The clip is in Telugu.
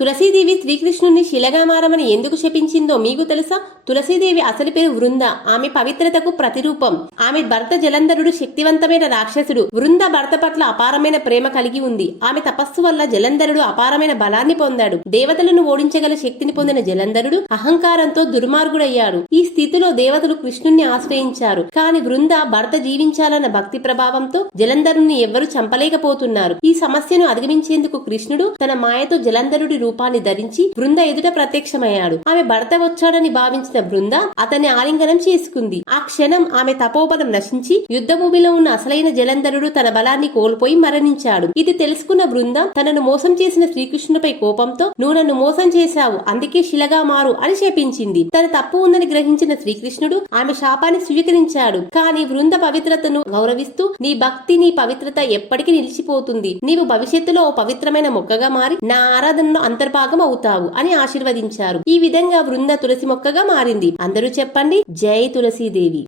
తులసీదేవి శ్రీకృష్ణుని శిలగా మారమని ఎందుకు శపించిందో మీకు తెలుసా? తులసీదేవి అసలు పేరు వృంద. ఆమె పవిత్రతకు ప్రతిరూపం. ఆమె భర్త జలంధరుడు శక్తివంతమైన రాక్షసుడు. వృంద భర్త పట్ల అపారమైన ప్రేమ కలిగి ఉంది. ఆమె తపస్సు వల్ల జలంధరుడు అపారమైన బలాన్ని పొందాడు. దేవతలను ఓడించగల శక్తిని పొందిన జలంధరుడు అహంకారంతో దుర్మార్గుడయ్యాడు. ఈ స్థితిలో దేవతలు కృష్ణుణ్ణి ఆశ్రయించారు. కాని వృంద భర్త జీవించాలన్న భక్తి ప్రభావంతో జలంధరుణ్ణి ఎవ్వరూ చంపలేకపోతున్నారు. ఈ సమస్యను అధిగమించేందుకు కృష్ణుడు తన మాయతో జలంధరుడి రూపాన్ని ధరించి బృంద ఎదుట ప్రత్యక్షమయ్యాడు. ఆమె భర్త వచ్చాడని భావించిన బృంద అతన్ని ఆలింగనం చేసుకుంది. ఆ క్షణం ఆమె తపోబలం నశించి యుద్ధభూమిలో ఉన్న అసలైన జలంధరుడు తన బలాన్ని కోల్పోయి మరణించాడు. ఇది తెలుసుకున్న బృంద తనను మోసం చేసిన శ్రీకృష్ణుపై కోపంతో "నువ్వు నన్ను మోసం చేశావు, అందుకే శిలగా మారు" అని శపించింది. తన తప్పు ఉందని గ్రహించిన శ్రీకృష్ణుడు ఆమె శాపాన్ని స్వీకరించాడు. కానీ బృంద పవిత్రతను గౌరవిస్తూ "నీ భక్తి, నీ పవిత్రత ఎప్పటికీ నిలిచిపోతుంది. నీవు భవిష్యత్తులో ఓ పవిత్రమైన మొక్కగా మారి నా ఆరాధనలో అంతర్భాగం అవుతావు" అని ఆశీర్వదించారు. ఈ విధంగా బృంద తులసి మొక్కగా మారింది. అందరూ చెప్పండి, జై తులసీదేవి.